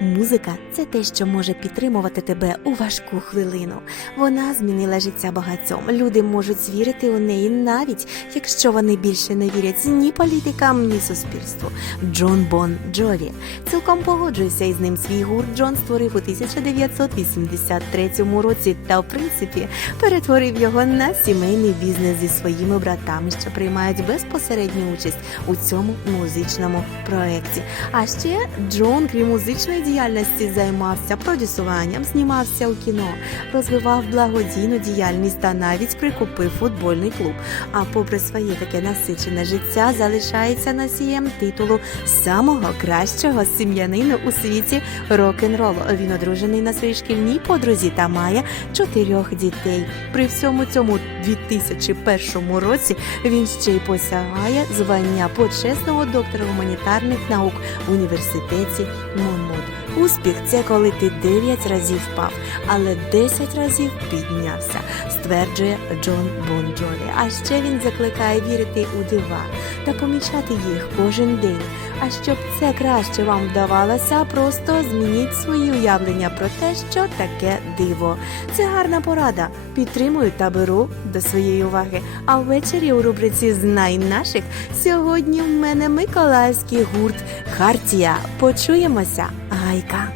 Музика це те, що може підтримувати тебе у важку хвилину. Вона змінила життя багатьом. Люди можуть вірити у неї навіть якщо вони більше не вірять ні політикам, ні суспільству. Джон Бон Джові. Цілком погоджуюся із ним. Свій гурт Джон створив у 1983 році та, в принципі, перетворив його на сімейний бізнес зі своїми братами, що приймають безпосередню участь у цьому музичному проєкті. А ще Джон, крім музичної діяльності, займався продюсуванням, знімався у кіно, розвивав благодійну діяльність та навіть прикупив футбольний клуб. А попри своє таке насичене життя, залишається носієм титулу самого кращого сім'янина у світі рок-н-ролу. Він одружений на своїй шкільній подрузі та має чотирьох дітей. При всьому цьому 2001 році він ще й посягає звання почесного доктора гуманітарних наук в університеті Монмут. Успіх це коли ти 9 разів впав, але 10 разів піднявся, стверджує Джон Бон Джолі. А ще він закликає вірити у дива та помічати їх кожен день. А щоб це краще вам вдавалося, просто змініть свої уявлення про те, що таке диво. Це гарна порада. Підтримую та беру до своєї уваги. А ввечері у рубриці Знай наших сьогодні в мене миколаївський гурт Хартія. Почуємося, гайка.